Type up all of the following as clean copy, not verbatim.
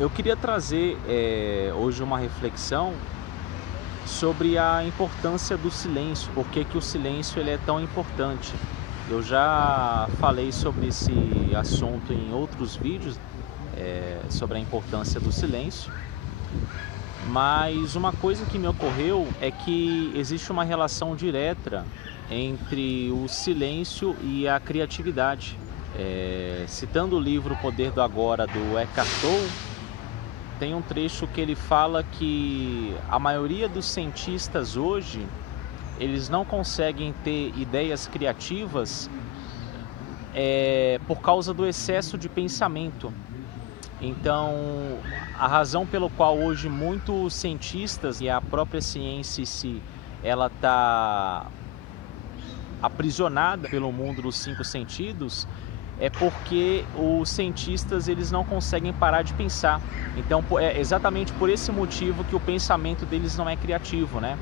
Eu queria trazer hoje uma reflexão sobre a importância do silêncio, por que que o silêncio ele é tão importante. Eu já falei sobre esse assunto em outros vídeos, sobre a importância do silêncio, mas uma coisa que me ocorreu é que existe uma relação direta entre o silêncio e a criatividade. Citando o livro O Poder do Agora, do Eckhart Tolle, tem um trecho que ele fala que a maioria dos cientistas hoje, eles não conseguem ter ideias criativas por causa do excesso de pensamento. Então, a razão pelo qual hoje muitos cientistas e a própria ciência em si, ela está aprisionada pelo mundo dos cinco sentidos, é porque os cientistas eles não conseguem parar de pensar. Então é exatamente por esse motivo que o pensamento deles não é criativo, né?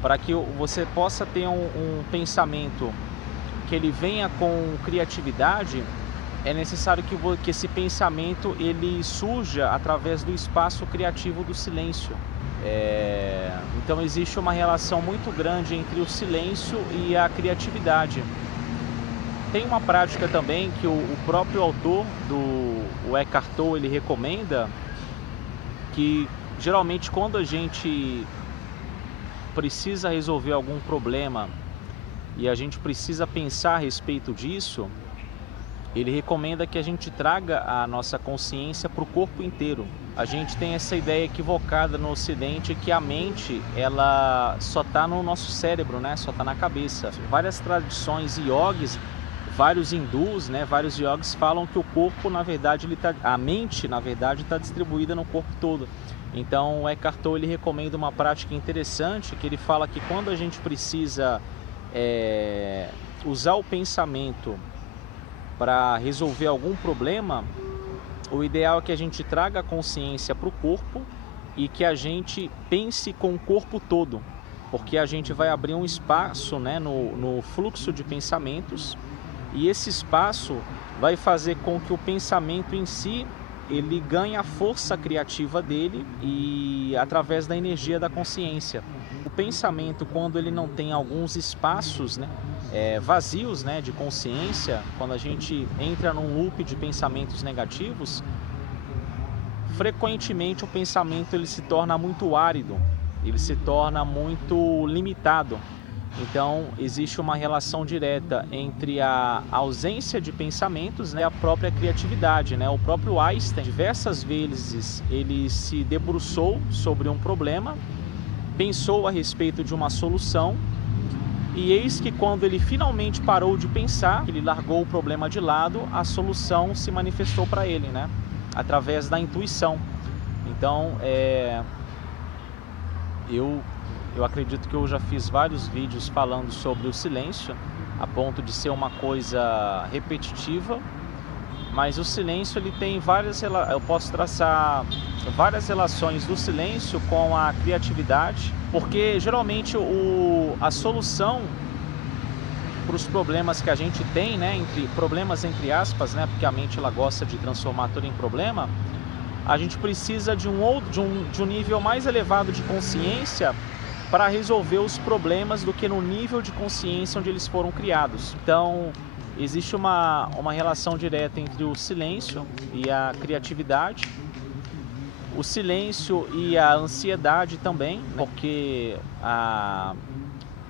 Para que você possa ter um pensamento que ele venha com criatividade, é necessário que esse pensamento ele surja através do espaço criativo do silêncio. Então existe uma relação muito grande entre o silêncio e a criatividade. Tem uma prática também que o próprio autor do Eckhart Tolle ele recomenda, que geralmente quando a gente precisa resolver algum problema e a gente precisa pensar a respeito disso, ele recomenda que a gente traga a nossa consciência para o corpo inteiro. A gente tem essa ideia equivocada no Ocidente que a mente ela só está no nosso cérebro, né? Só está na cabeça. Várias tradições yogis, vários hindus, né, vários yogis falam que o corpo, na verdade, a mente, na verdade, está distribuída no corpo todo. Então, o Eckhart Tolle ele recomenda uma prática interessante, que ele fala que quando a gente precisa usar o pensamento para resolver algum problema, o ideal é que a gente traga a consciência para o corpo e que a gente pense com o corpo todo, porque a gente vai abrir um espaço, né, no fluxo de pensamentos. E esse espaço vai fazer com que o pensamento em si, ele ganhe a força criativa dele e através da energia da consciência. O pensamento, quando ele não tem alguns espaços, né, vazios, né, de consciência, quando a gente entra num loop de pensamentos negativos, frequentemente o pensamento ele se torna muito árido, ele se torna muito limitado. Então, existe uma relação direta entre a ausência de pensamentos, né, e a própria criatividade, né? O próprio Einstein, diversas vezes, ele se debruçou sobre um problema, pensou a respeito de uma solução, e eis que quando ele finalmente parou de pensar, ele largou o problema de lado, a solução se manifestou para ele, né? Através da intuição. Então, eu acredito que eu já fiz vários vídeos falando sobre o silêncio, a ponto de ser uma coisa repetitiva, mas o silêncio ele tem eu posso traçar várias relações do silêncio com a criatividade, porque geralmente a solução para os problemas que a gente tem, né, problemas entre aspas, né, porque a mente ela gosta de transformar tudo em problema, a gente precisa de um nível mais elevado de consciência para resolver os problemas do que no nível de consciência onde eles foram criados. Então, existe uma relação direta entre o silêncio e a criatividade, o silêncio e a ansiedade também, né? Porque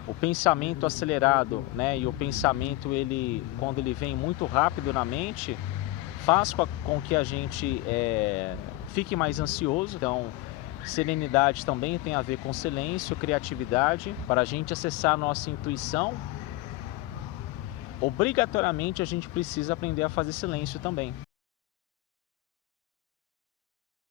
o pensamento acelerado, né, e o pensamento, quando ele vem muito rápido na mente, faz com que a gente fique mais ansioso. Então, serenidade também tem a ver com silêncio, criatividade. Para a gente acessar a nossa intuição, obrigatoriamente a gente precisa aprender a fazer silêncio também.